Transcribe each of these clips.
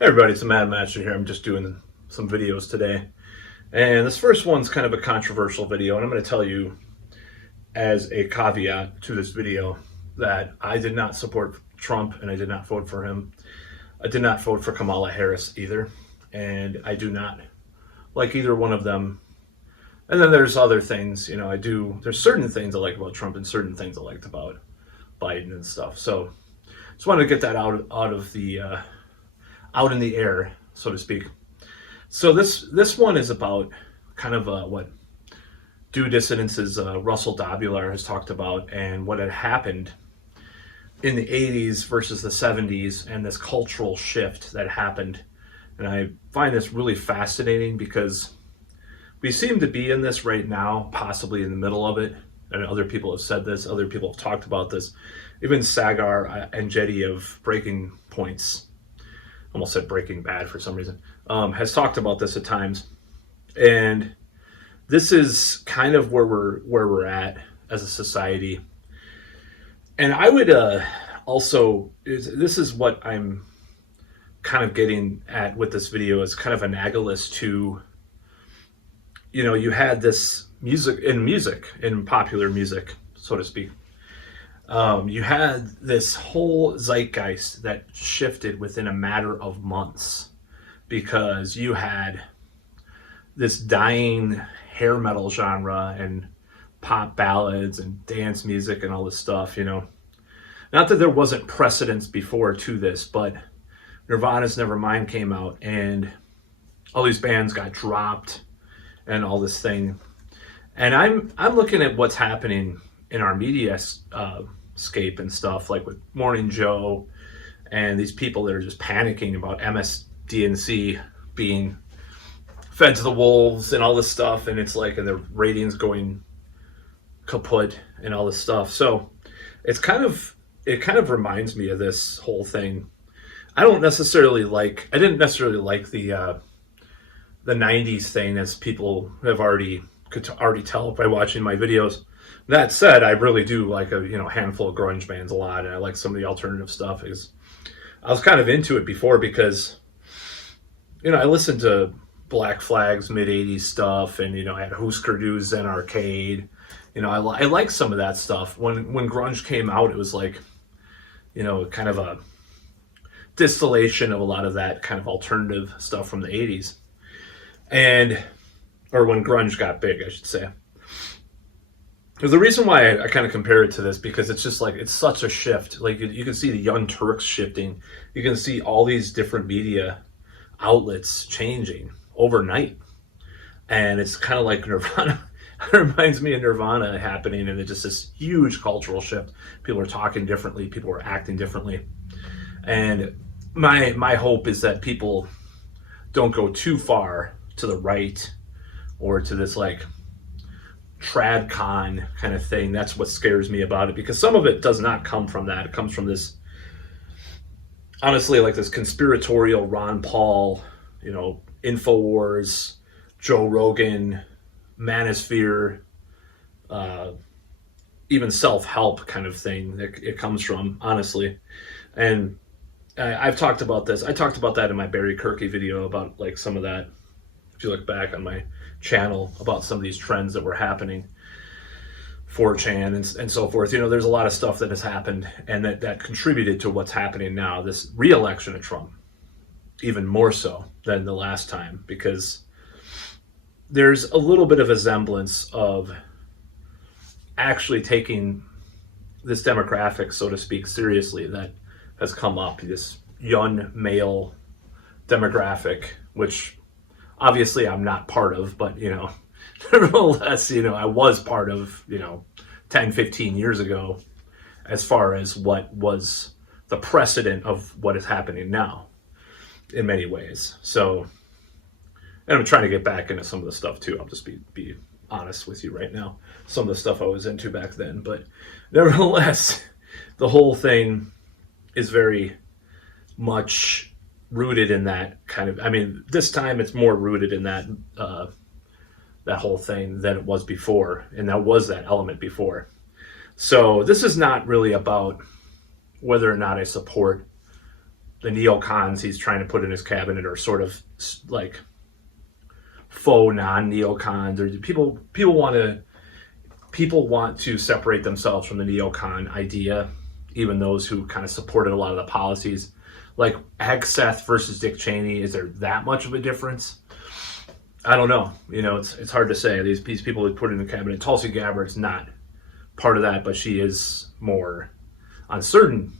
Hey everybody, it's a Mad Master here. I'm just doing some videos today. And this first one's kind of a controversial video, and I'm going to tell you as a caveat to this video that I did not support Trump and I did not vote for him. I did not vote for Kamala Harris either, and I do not like either one of them. And then there's other things, there's certain things I like about Trump and certain things I liked about Biden and stuff. So just wanted to get that out in the air, so to speak. So this one is about kind of what due dissidence's Russell Dobular has talked about and what had happened in the 80s versus the 70s and this cultural shift that happened. And I find this really fascinating because we seem to be in this right now, possibly in the middle of it. And other people have said this, other people have talked about this. Even Sagar and Jetty of Breaking Points, almost said Breaking Bad for some reason, has talked about this at times. And this is kind of where we're at as a society. And I would this is what I'm kind of getting at with this video, is kind of analogous to, you had this in popular music, so to speak. You had this whole zeitgeist that shifted within a matter of months because you had this dying hair metal genre and pop ballads and dance music and all this stuff, Not that there wasn't precedence before to this, but Nirvana's Nevermind came out and all these bands got dropped and all this thing. And I'm looking at what's happening in our media scape and stuff, like with Morning Joe and these people that are just panicking about MSDNC being fed to the wolves and all this stuff, and it's like, and their ratings going kaput and all this stuff. So it kind of reminds me of this whole thing. I didn't necessarily like the 90s thing, as people have could already tell by watching my videos. That said, I really do like a handful of grunge bands a lot, and I like some of the alternative stuff. Because I was kind of into it before because I listened to Black Flag's mid '80s stuff, and I had Husker Du's Zen Arcade. I like some of that stuff. When grunge came out, it was like kind of a distillation of a lot of that kind of alternative stuff from the '80s, or when grunge got big, I should say. There's the reason why I kind of compare it to this, because it's just like, it's such a shift. Like you can see the Young Turks shifting. You can see all these different media outlets changing overnight. And it's kind of like Nirvana. It reminds me of Nirvana happening, and it's just this huge cultural shift. People are talking differently. People are acting differently. And my hope is that people don't go too far to the right or to this like tradcon kind of thing. That's what scares me about it, because some of it does not come from that. It comes from this, honestly, like this conspiratorial Ron Paul, InfoWars, Joe Rogan, Manosphere, even self-help kind of thing that it comes from, honestly. And I've talked about this. I talked about that in my Barry Kirky video about like some of that. If you look back on my channel, about some of these trends that were happening, 4chan and so forth. There's a lot of stuff that has happened and that contributed to what's happening now, this re-election of Trump, even more so than the last time, because there's a little bit of a semblance of actually taking this demographic, so to speak, seriously, that has come up, this young male demographic, which obviously I'm not part of, but nevertheless, I was part of 10, 15 years ago, as far as what was the precedent of what is happening now in many ways. So, and I'm trying to get back into some of the stuff too. I'll just be honest with you right now. Some of the stuff I was into back then, but nevertheless, the whole thing is very much rooted in that kind of, this time it's more rooted in that that whole thing than it was before, and that was that element before. So this is not really about whether or not I support the neocons he's trying to put in his cabinet are sort of like faux non-neocons, or people want to separate themselves from the neocon idea, even those who kind of supported a lot of the policies. Like Hegseth versus Dick Cheney, is there that much of a difference? I don't know. It's hard to say. These people who put in the cabinet, Tulsi Gabbard's not part of that, but she is more on certain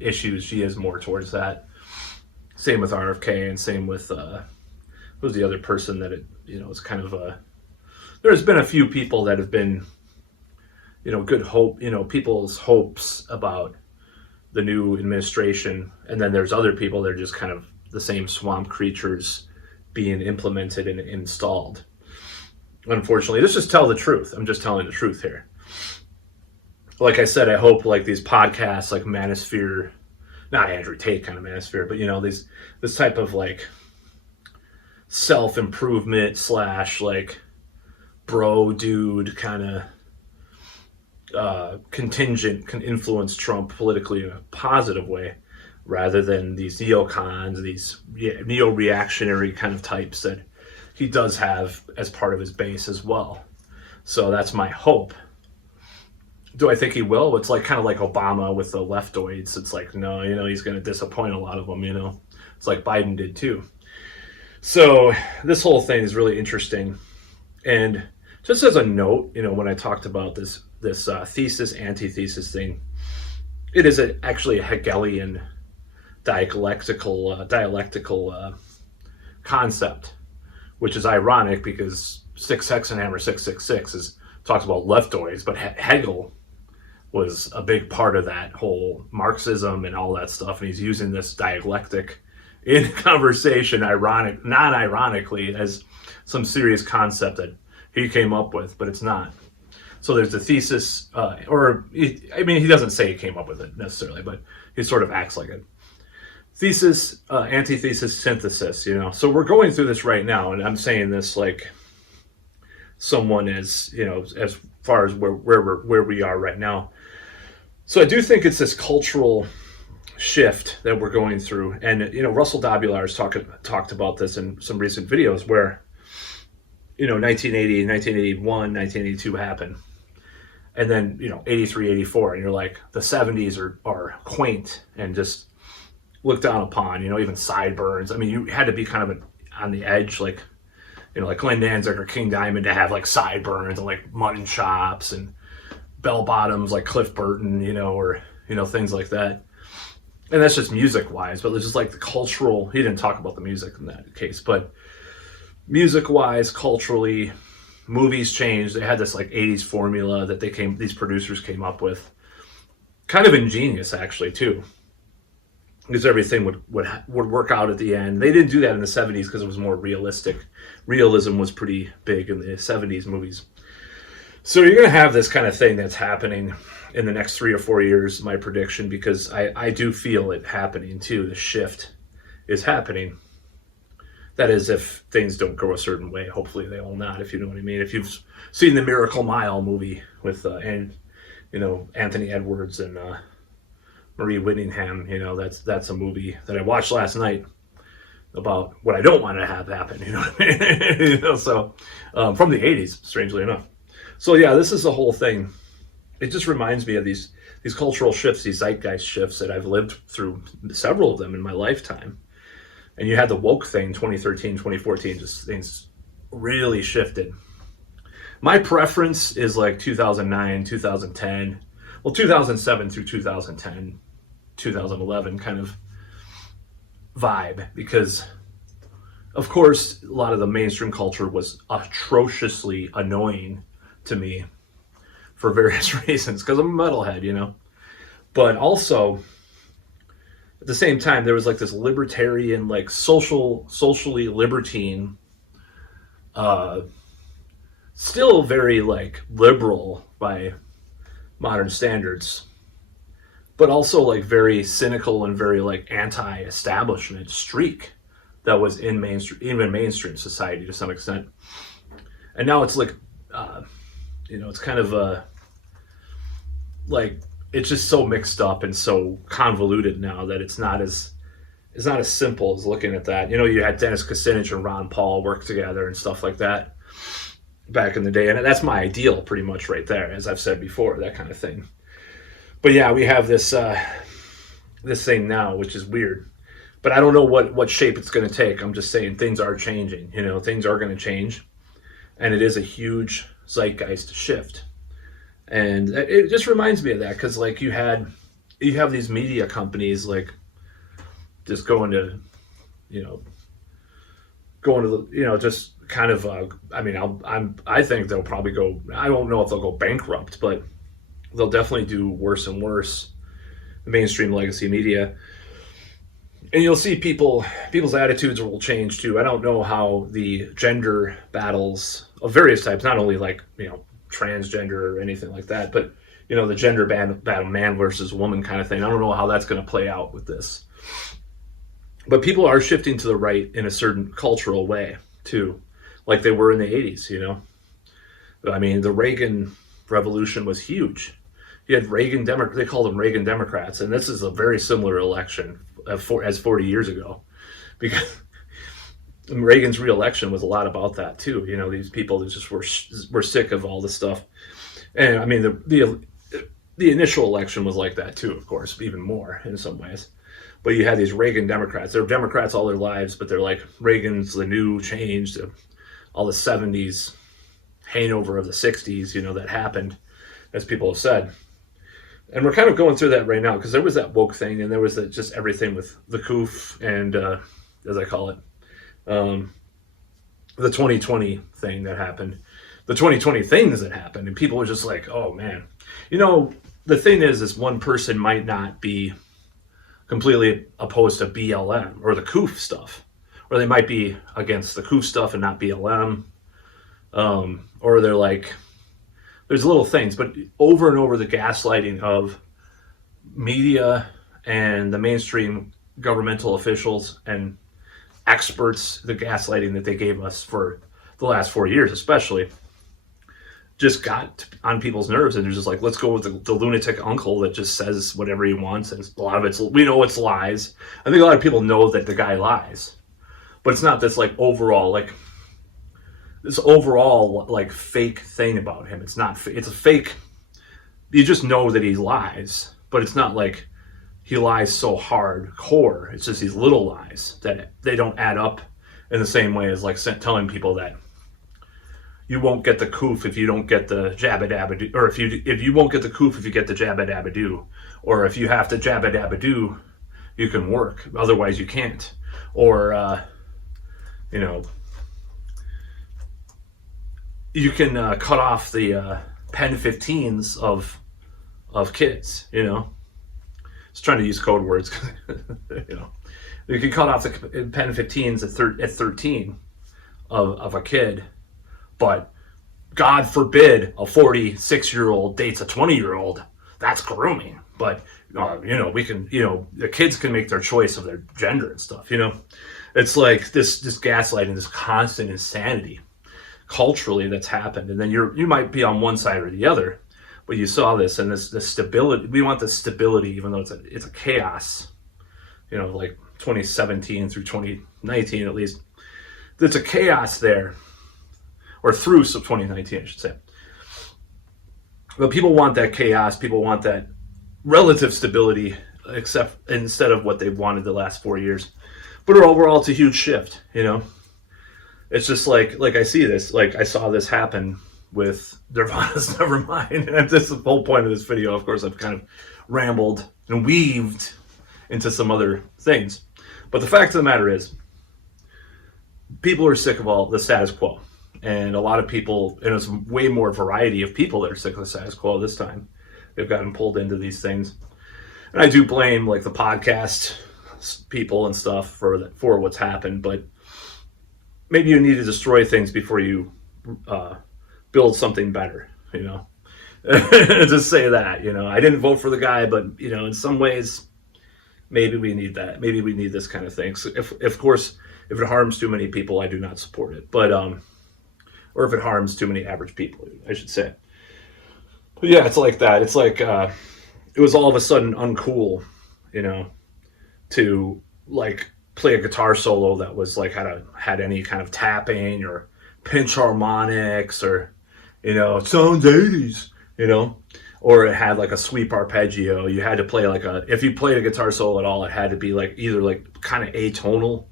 issues. She is more towards that. Same with RFK, and same with who's the other person that it's kind of a. There's been a few people that have been, good hope, people's hopes about the new administration, and then there's other people that are just kind of the same swamp creatures being implemented and installed. Unfortunately, let's just tell the truth. I'm just telling the truth here. Like I said, I hope like these podcasts, like Manosphere, not Andrew Tate kind of Manosphere, but this type of like self-improvement / like bro dude kind of contingent can influence Trump politically in a positive way, rather than these neocons, these neo-reactionary kind of types that he does have as part of his base as well. So that's my hope. Do I think he will? It's like kind of like Obama with the leftoids. It's like, no, he's going to disappoint a lot of them, It's like Biden did too. So this whole thing is really interesting. And just as a note, when I talked about this thesis, antithesis thing, it is actually a Hegelian dialectical concept, which is ironic because 6 Hexenhammer 666 talks about leftoids, but Hegel was a big part of that whole Marxism and all that stuff, and he's using this dialectic in conversation, non-ironically, as some serious concept that he came up with, but it's not. So there's the thesis, he doesn't say he came up with it necessarily, but he sort of acts like it. Thesis, antithesis, synthesis, So we're going through this right now, and I'm saying this like someone as far as where we are right now. So I do think it's this cultural shift that we're going through, and Russell Dobular's talked about this in some recent videos where 1980, 1981, 1982 happened, and then 83, 84, and you're like, the 70s are quaint and just looked down upon, even sideburns. You had to be kind of on the edge, like like Glenn Danzig or King Diamond, to have like sideburns and like mutton chops and bell bottoms like Cliff Burton, or things like that. And that's just music wise, but it's just like the cultural. He didn't talk about the music in that case, but music wise, culturally, movies changed. They had this like 80s formula that these producers came up with, kind of ingenious actually too, because everything would work out at the end. They didn't do that in the 70s because it was more realistic. Realism was pretty big in the 70s movies. So you're going to have this kind of thing that's happening in the next 3 or 4 years, my prediction, because I do feel it happening too. The shift is happening. That is, if things don't go a certain way. Hopefully they will not, if you know what I mean. If you've seen the Miracle Mile movie with Anthony Edwards and Marie Whittingham, that's a movie that I watched last night about what I don't want to have happen, what I mean? So from the 80s, strangely enough. So yeah, this is the whole thing. It just reminds me of these cultural shifts, these zeitgeist shifts that I've lived through, several of them in my lifetime. And you had the woke thing, 2013, 2014, just things really shifted. My preference is like 2009, 2010, 2007 through 2010, 2011 kind of vibe, because of course a lot of the mainstream culture was atrociously annoying to me for various reasons, because I'm a metalhead, but also at the same time there was like this libertarian, like socially libertine, still very like liberal by modern standards, but also like very cynical and very like anti-establishment streak that was in mainstream society to some extent. And now it's like it's kind of like it's just so mixed up and so convoluted now that it's not as is not as simple as looking at that. You know, you had Dennis Kucinich and Ron Paul work together and stuff like that back in the day, and that's my ideal pretty much right there, as I've said before, that kind of thing. But yeah, we have this thing now, which is weird. But I don't know what shape it's going to take. I'm just saying things are changing. You know, things are going to change, and it is a huge zeitgeist shift. And it just reminds me of that because like you have these media companies like just going to, you know, just kind of. I mean, I think they'll probably go. I don't know if they'll go bankrupt, but they'll definitely do worse and worse. The mainstream legacy media, and you'll see people's attitudes will change too. I don't know how the gender battles of various types, not only like, you know, transgender or anything like that, but you know, the gender battle, man versus woman kind of thing. I don't know how that's going to play out with this. But people are shifting to the right in a certain cultural way too, like they were in the 80s, you know. I mean, the Reagan revolution was huge. You had they called them Reagan Democrats, and this is a very similar election as 40 years ago, because Reagan's re-election was a lot about that too. You know, these people that just were sick of all this stuff, and I mean the initial election was like that too, of course, even more in some ways. But you had these Reagan Democrats. They're Democrats all their lives, but they're like Reagan's the new change to all the 70s hangover of the 60s. You know, that happened, as people have said. And we're kind of going through that right now because there was that woke thing, and there was just everything with the coof and, as I call it, the 2020 thing that happened, the 2020 things that happened, and people were just like, oh man. You know, the thing is one person might not be completely opposed to BLM or the coof stuff, or they might be against the coof stuff and not BLM, or they're like, there's little things, but over and over the gaslighting of media and the mainstream governmental officials and experts, the gaslighting that they gave us for the last 4 years, especially, just got on people's nerves. And they're just like, let's go with the lunatic uncle that just says whatever he wants. And a lot of we know it's lies. I think a lot of people know that the guy lies, but it's not this like overall, like, this overall like fake thing about him. It's not, it's a fake, you just know that he lies, but it's not like he lies so hardcore. It's just these little lies that they don't add up in the same way as like telling people that you won't get the coof if you don't get the jabba dabba do, or if you won't get the coof if you get the jabba dabba do, or if you have to jabba dabba do, you can work, otherwise you can't, or you know, you can cut off the pen 15s of kids, you know. Just trying to use code words, you know. You can cut off the pen 15s at 13 of a kid, but God forbid a 46-year-old dates a 20-year-old. That's grooming. But you know, we can, you know, the kids can make their choice of their gender and stuff. You know, it's like this gaslighting, this constant insanity culturally that's happened, and then you might be on one side or the other, but you saw this, and this stability. We want the stability, even though it's a chaos. You know, like 2017 through 2019 at least, there's a chaos there, or through 2019 I should say. But people want that chaos. People want that relative stability, instead of what they've wanted the last 4 years. But overall, it's a huge shift. You know. It's just like I see this, like I saw this happen with Nirvana's Nevermind. And that's the whole point of this video. Of course, I've kind of rambled and weaved into some other things. But the fact of the matter is, people are sick of all the status quo. And a lot of people, and there's way more variety of people that are sick of the status quo this time. They've gotten pulled into these things. And I do blame like the podcast people and stuff for what's happened, but maybe you need to destroy things before you build something better, you know. Just say that, you know. I didn't vote for the guy, but, you know, in some ways, maybe we need that. Maybe we need this kind of thing. So if it harms too many people, I do not support it. But, or if it harms too many average people, I should say. But yeah, it's like that. It's like, it was all of a sudden uncool, you know, to like play a guitar solo that was like had any kind of tapping or pinch harmonics, or it sounds 80s, or it had like a sweep arpeggio. You had to play like if you played a guitar solo at all, it had to be like either like kind of atonal,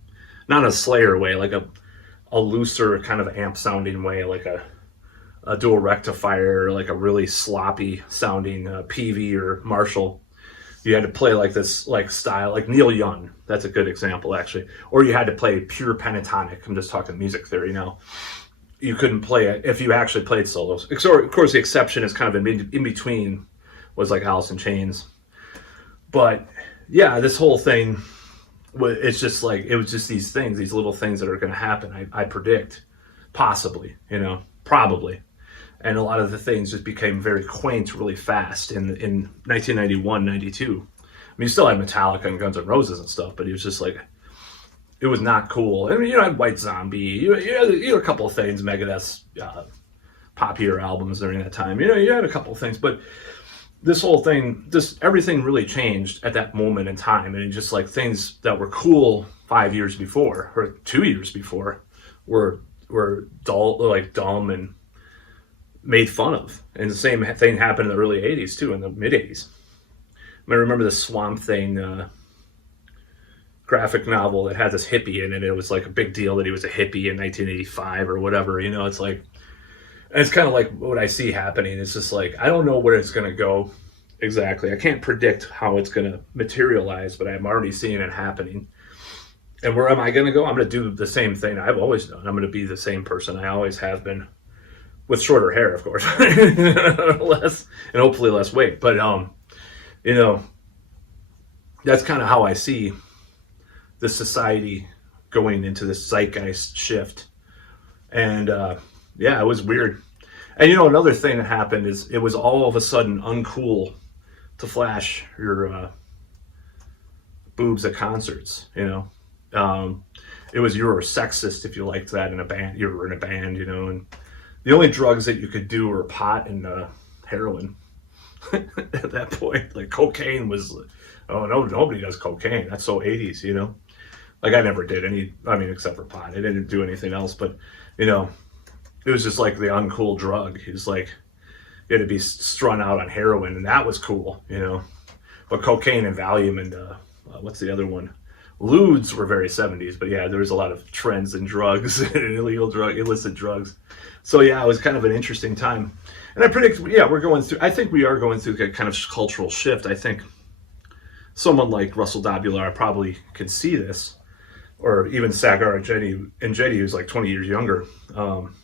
not a Slayer way, like a looser kind of amp sounding way, like a dual rectifier, like a really sloppy sounding PV or Marshall. You had to play like this like style, like Neil Young. That's a good example, actually. Or you had to play pure pentatonic. I'm just talking music theory now. You couldn't play it if you actually played solos. Of course, the exception is kind of in between, was like Alice in Chains. But yeah, this whole thing, it's just like, it was just these things, these little things that are going to happen. I predict, possibly, probably. And a lot of the things just became very quaint really fast in 1991, 92. I mean, you still had Metallica and Guns N' Roses and stuff, but it was just like, it was not cool. I mean, you had White Zombie, you had a couple of things, Megadeth's popular albums during that time. You had a couple of things, but this whole thing, just everything really changed at that moment in time. And it just like things that were cool 5 years before or 2 years before were dull, like dumb and made fun of. And the same thing happened in the early 80s too, in the mid 80s. I remember the Swamp Thing graphic novel that had this hippie in it. It was like a big deal that he was a hippie in 1985 or whatever. It's like, it's kind of like what I see happening. It's just like, I don't know where it's going to go exactly. I can't predict how it's going to materialize, but I'm already seeing it happening. And where am I going to go? I'm going to do the same thing I've always done. I'm going to be the same person I always have been, with shorter hair, of course, less, and hopefully less weight. But that's kind of how I see the society going into this zeitgeist shift. And yeah, it was weird. And another thing that happened is it was all of a sudden uncool to flash your boobs at concerts. It was, you were sexist if you liked that in a band. You were in a band, and the only drugs that you could do were pot and heroin. At that point, like cocaine was, oh no, nobody does cocaine. That's so 80s, Like I never did any, except for pot. I didn't do anything else, but it was just like the uncool drug. It was like, you had to be strung out on heroin, and that was cool, But cocaine and Valium and what's the other one? Ludes were very 70s, but yeah, there was a lot of trends in drugs and illicit drugs. So yeah, it was kind of an interesting time. And I predict, I think we are going through a kind of cultural shift. I think someone like Russell Dobular probably could see this, or even Sagar Enjeti, who's like 20 years younger. And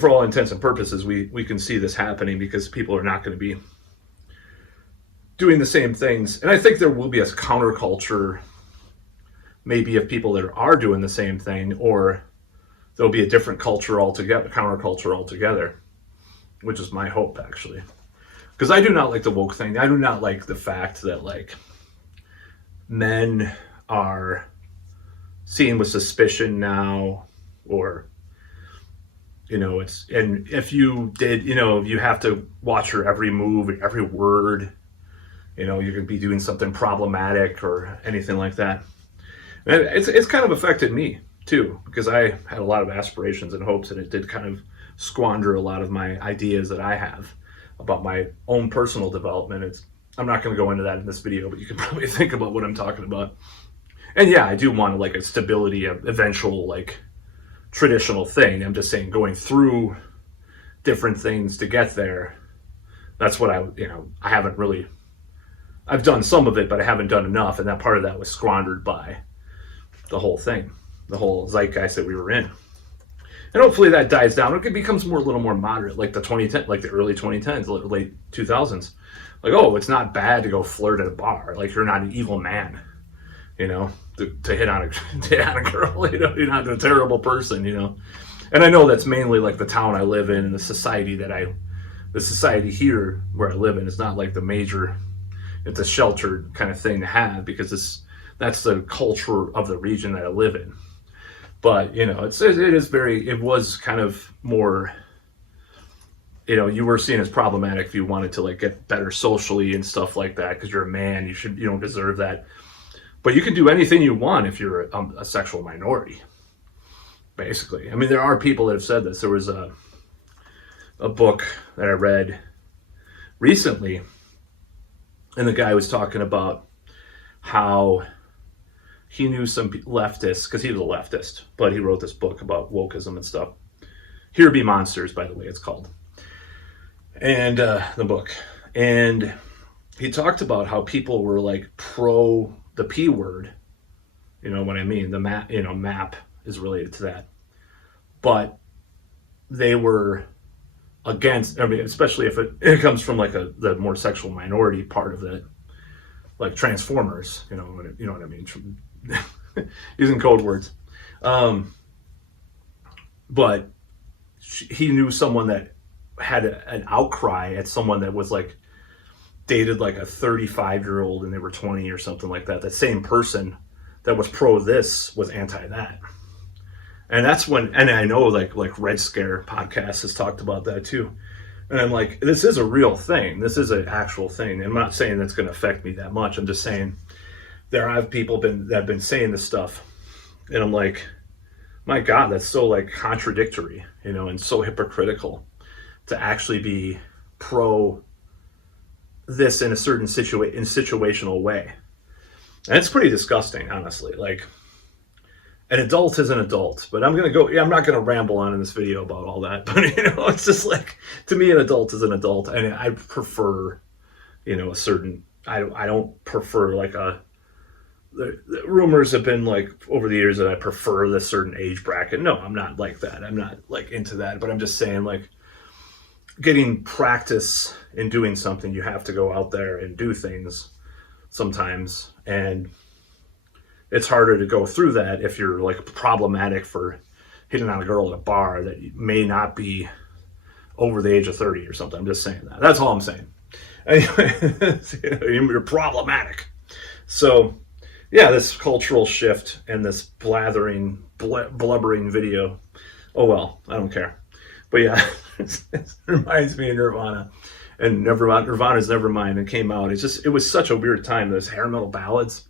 for all intents and purposes, we can see this happening because people are not going to be doing the same things. And I think there will be a counterculture, maybe, of people that are doing the same thing, or there'll be a different culture altogether, counterculture altogether, which is my hope, actually. Because I do not like the woke thing. I do not like the fact that like men are seen with suspicion now, or and if you did, you have to watch your every move, every word. You're going to be doing something problematic or anything like that. And it's kind of affected me too, because I had a lot of aspirations and hopes, and it did kind of squander a lot of my ideas that I have about my own personal development. I'm not going to go into that in this video, but you can probably think about what I'm talking about. And yeah, I do want like a stability, a eventual like traditional thing. I'm just saying, going through different things to get there. That's what I haven't really. I've done some of it, but I haven't done enough, and that part of that was squandered by the whole thing, the whole zeitgeist that we were in. And hopefully that dies down. It becomes a little more moderate, like the early 2010s, late 2000s. Like, oh, it's not bad to go flirt at a bar. Like, you're not an evil man, to hit on a girl. You're not a terrible person, And I know that's mainly like the town I live in, and the society here where I live in is not like the major. It's a sheltered kind of thing to have, because that's the culture of the region that I live in. But it was kind of more, you were seen as problematic if you wanted to like get better socially and stuff like that, because you're a man, you don't deserve that. But you can do anything you want if you're a sexual minority, basically. I mean, there are people that have said this. There was a book that I read recently, and the guy was talking about how he knew some leftists, because he was a leftist, but he wrote this book about wokeism and stuff. Here Be Monsters, by the way, it's called. And the book. And he talked about how people were like pro the P word. You know what I mean? The map, map is related to that. But they were against, I mean, especially if it comes from like the more sexual minority part of it, like Transformers, you know what I mean? Using code words. But he knew someone that had an outcry at someone that was like dated like a 35-year-old and they were 20 or something like that. That same person that was pro this was anti that. And that's when, and I know like Red Scare podcast has talked about that too. And I'm like, this is a real thing. This is an actual thing. I'm not saying that's going to affect me that much. I'm just saying there have people that have been saying this stuff. And I'm like, my God, that's so like contradictory, and so hypocritical to actually be pro this in a certain situational way. And it's pretty disgusting, honestly. Like, an adult is an adult, but I'm not going to ramble on in this video about all that, but it's just like, to me, an adult is an adult, and I prefer, a certain, I don't prefer like the rumors have been like over the years that I prefer this certain age bracket. No, I'm not like that. I'm not like into that, but I'm just saying, like, getting practice in doing something, you have to go out there and do things sometimes, and it's harder to go through that if you're like problematic for hitting on a girl at a bar that may not be over the age of 30 or something. I'm just saying that. That's all I'm saying. Anyway, you're problematic. So, yeah, this cultural shift and this blubbering video. Oh well, I don't care. But yeah, it reminds me of Nirvana. And Nirvana's Nevermind, and came out. It was such a weird time. Those hair metal ballads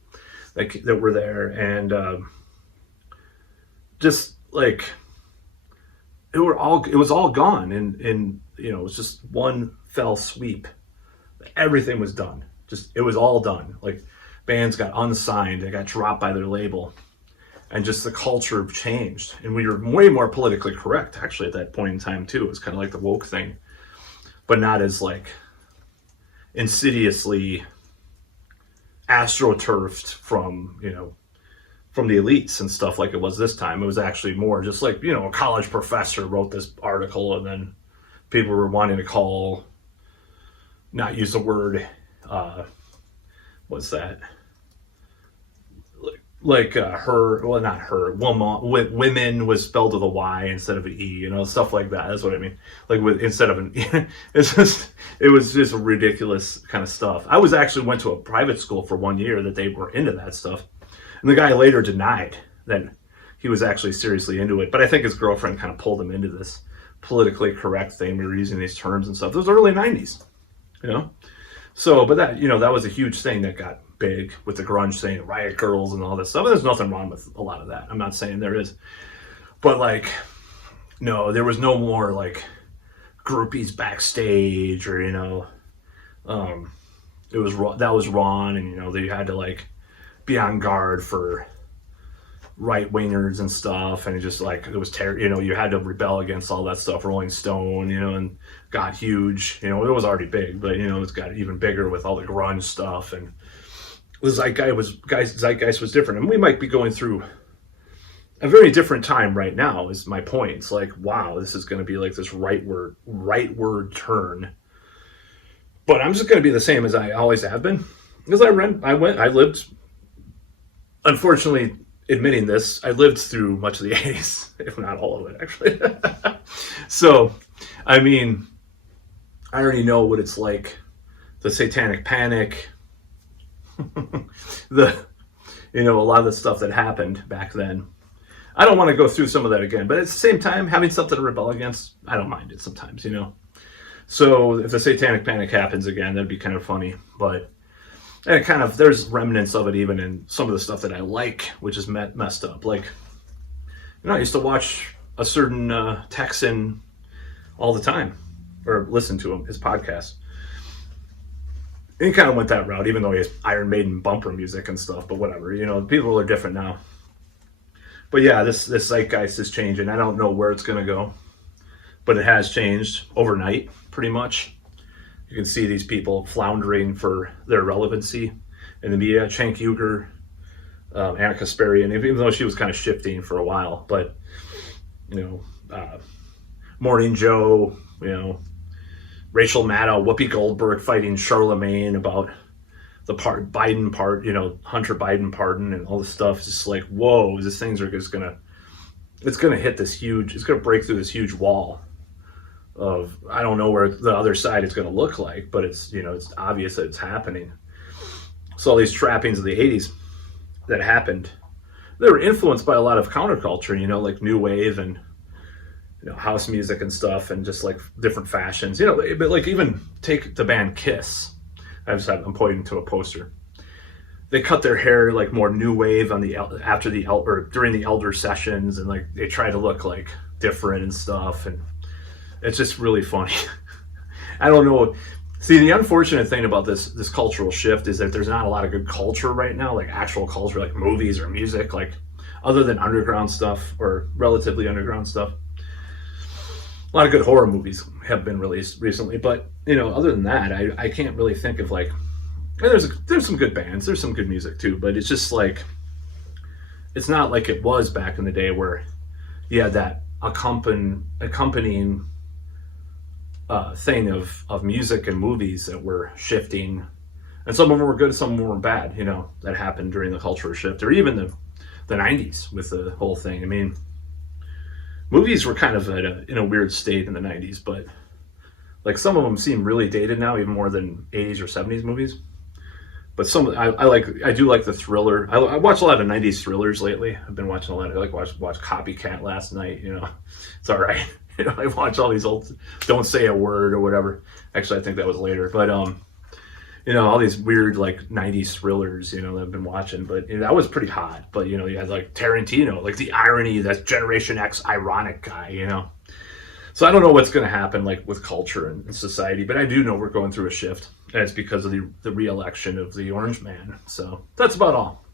that were there, and just like it was all gone, and it was just one fell sweep. Everything was done. It was all done. Like, bands got unsigned, they got dropped by their label, and just the culture changed. And we were way more politically correct actually at that point in time too. It was kind of like the woke thing, but not as like insidiously astroturfed from the elites and stuff like it was this time. It was actually more just like, a college professor wrote this article, and then people were wanting to not use the word, what's that? Women was spelled with a Y instead of an E, stuff like that. That's what I mean. Like, instead of an, it was just ridiculous kind of stuff. I went to a private school for 1 year that they were into that stuff. And the guy later denied that he was actually seriously into it. But I think his girlfriend kind of pulled him into this politically correct thing. We were using these terms and stuff. It was the early 90s, So, but that, that was a huge thing that got big with the grunge saying riot girls and all this stuff. And there's nothing wrong with a lot of that. I'm not saying there is. But like, no, there was no more like groupies backstage or, that was wrong. And, they had to like be on guard for right-wingers and stuff, and it just like it was you had to rebel against all that stuff. Rolling Stone, and got huge. It was already big, but it's got even bigger with all the grunge stuff, and the zeitgeist was different. And we might be going through a very different time right now. Is my point. It's like, wow, this is going to be like this rightward turn, but I'm just going to be the same as I always have been, because I lived. Unfortunately, admitting this, I lived through much of the 80s, if not all of it, actually. So, I mean, I already know what it's like. The Satanic Panic, a lot of the stuff that happened back then. I don't want to go through some of that again, but at the same time, having something to rebel against, I don't mind it sometimes, So if the Satanic Panic happens again, that'd be kind of funny. But And it kind of, there's remnants of it even in some of the stuff that I like, which is messed up. Like, I used to watch a certain Texan all the time, or listen to him, his podcast. And he kind of went that route, even though he has Iron Maiden bumper music and stuff, but whatever. People are different now. But yeah, this zeitgeist is changing. I don't know where it's going to go, but it has changed overnight, pretty much. You can see these people floundering for their relevancy in the media. Cenk Uygur, Anna Kasparian, even though she was kind of shifting for a while, but Morning Joe, Rachel Maddow, Whoopi Goldberg fighting Charlemagne about the Biden part, Hunter Biden pardon and all this stuff. It's just like, whoa, these things are just it's gonna hit this huge, it's gonna break through this huge wall of, I don't know where the other side is gonna look like, but it's, it's obvious that it's happening. So all these trappings of the 80s that happened, they were influenced by a lot of counterculture, like new wave and house music and stuff, and just like different fashions, but like even take the band Kiss. I'm pointing to a poster. They cut their hair like more new wave on during the elder sessions, and like they try to look like different and stuff, and it's just really funny. I don't know. See, the unfortunate thing about this cultural shift is that there's not a lot of good culture right now, like actual culture, like movies or music, like other than underground stuff or relatively underground stuff. A lot of good horror movies have been released recently, but other than that, I can't really think of like. And there's some good bands, there's some good music too, but it's just like, it's not like it was back in the day where you had that accompanying thing of music and movies that were shifting, and some of them were good, some of them were bad. That happened during the cultural shift, or even the 90s with the whole thing. I mean, movies were kind of in a weird state in the 90s, but like some of them seem really dated now, even more than 80s or 70s movies. But I do like the thriller. I watch a lot of 90s thrillers lately. I've been watching a lot. I watch Copycat last night. It's all right. I watch all these old Don't Say a Word or whatever. Actually, I think that was later. But all these weird like 90s thrillers, that I've been watching. But that was pretty hot. But you had like Tarantino, like the irony, that Generation X ironic guy, So I don't know what's going to happen like with culture and society, but I do know we're going through a shift, and it's because of the re-election of the Orange Man. So that's about all.